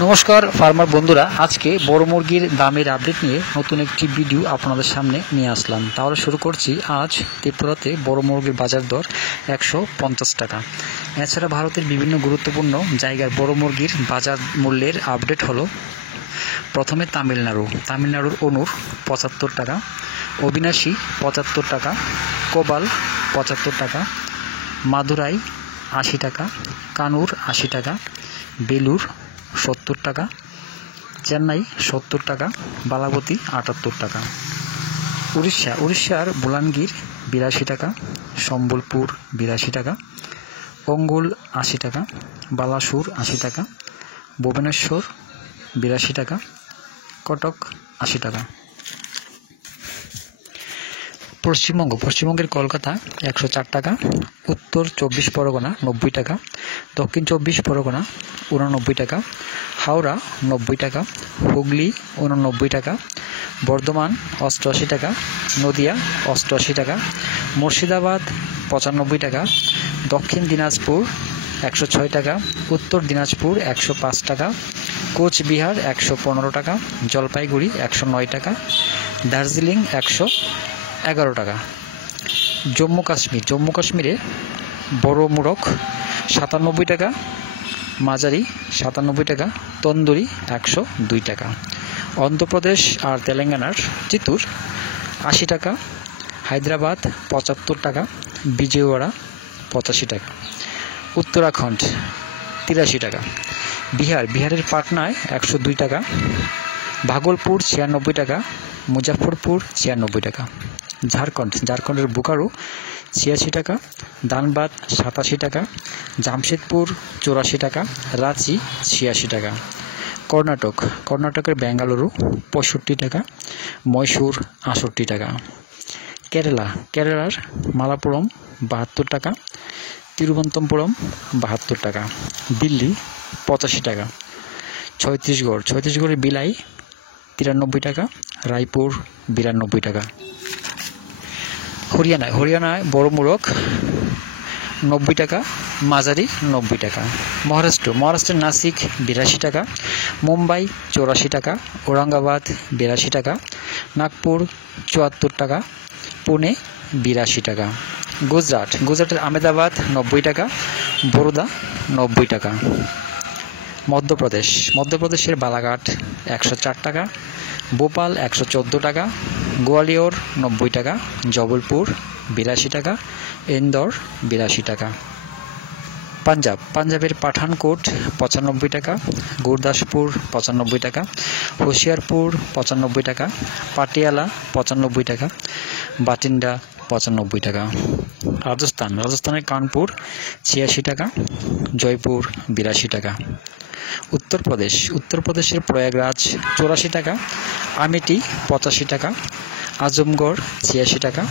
নমস্কার ফার্মার বন্ধুরা, আজকে বড় মুরগির দামের আপডেট নিয়ে নতুন একটি ভিডিও আপনাদের সামনে নিয়ে আসলাম। তাহলে শুরু করছি। আজ ত্রিপুরাতে বড় মুরগির বাজার দর 150 টাকা। এছাড়া ভারতের বিভিন্ন গুরুত্বপূর্ণ জায়গার বড় মুরগির বাজার মূল্যের আপডেট হলো, প্রথমে তামিলনাড়ুর অনুর 75 টাকা, অবিনাশী 75 টাকা, কোবাল 75 টাকা, মাদুরাই 80 টাকা, কানুর 80 টাকা, বেলুর 70 টাকা, চেন্নাই 70 টাকা, বালাবতী 78 টাকা। উড়িষ্যার বুলানগীর 82 টাকা, সম্বলপুর 82 টাকা, অঙ্গুল 80 টাকা, বালাসুর 80 টাকা, ভুবনেশ্বর 82 টাকা, কটক 80 টাকা। পশ্চিমবঙ্গের কলকাতা 104 টাকা, উত্তর 24 পরগনা 90 টাকা, দক্ষিণ 24 পরগনা 89 টাকা, হাওড়া 90 টাকা, হুগলি 89 টাকা, বর্ধমান 88 টাকা, নদিয়া 88 টাকা, মুর্শিদাবাদ 95 টাকা, দক্ষিণ দিনাজপুর 106 টাকা, উত্তর দিনাজপুর 105 টাকা, কোচবিহার 115 টাকা, জলপাইগুড়ি 109 টাকা, দার্জিলিং 111 টাকা। জম্মু কাশ্মীরে বড় মুরগ 97 টাকা, মাঝারি 97 টাকা, তন্দুরি 102 টাকা। অন্ধ্রপ্রদেশ আর তেলেঙ্গানার চিত্তুর 80 টাকা, হায়দ্রাবাদ 75 টাকা, বিজয়ওয়াড়া 85 টাকা, উত্তরাখণ্ড 83 টাকা, বিহারের পাটনায় 102 টাকা, ভাগলপুর 96 টাকা, মুজাফরপুর 96 টাকা। ঝাড়খণ্ডের বোকারো 86 টাকা, ধানবাদ 87 টাকা, জামশেদপুর 84 টাকা, রাঁচি 86 টাকা। কর্ণাটকের বেঙ্গালুরু 65 টাকা, মহীশূর 68 টাকা। কেরালার মালাপুরম 72 টাকা, তিরুবনন্তপুরম 72 টাকা, দিল্লি 85 টাকা। ছত্তিশগড়ের বিলাই 93 টাকা, রায়পুর 92 টাকা। হরিয়ানায় বড় মুরগ 90 টাকা, মাঝারি 90 টাকা। মহারাষ্ট্রের নাসিক 82 টাকা, মুম্বাই 84 টাকা, ঔরঙ্গাবাদ 82 টাকা, নাগপুর 74 টাকা, পুনে 82 টাকা। গুজরাটের আহমেদাবাদ 90 টাকা, বরোদা 90 টাকা। মধ্যপ্রদেশের বালাঘাট 104 টাকা, ভোপাল 114 টাকা, গোয়ালিয়র 90 টাকা, জবলপুর 82 টাকা, ইন্দোর 82 টাকা। পাঞ্জাবের পাঠানকোট 95 টাকা, গুরদাসপুর 95 টাকা, হোশিয়ারপুর 95 টাকা, পাটিয়ালা 95 টাকা, বাটিন্ডা 95 টাকা। রাজস্থানের কানপুর 86 টাকা, জয়পুর 82 টাকা। উত্তরপ্রদেশের প্রয়াগরাজ 84 টাকা, আমেঠি 85 টাকা, আজমগড় 86 টাকা,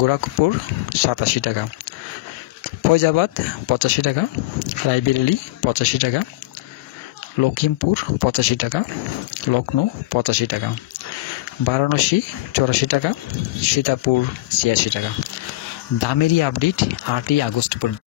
গোরখপুর 87 টাকা, ফৈজাবাদ 85 টাকা, রায়বেরেলি 85 টাকা, লখিমপুর 85 টাকা, লখনৌ 85 টাকা, বারাণসী 84 টাকা, সীতাপুর 86 টাকা। দামেরই আপডেট 8 আগস্ট পর্যন্ত।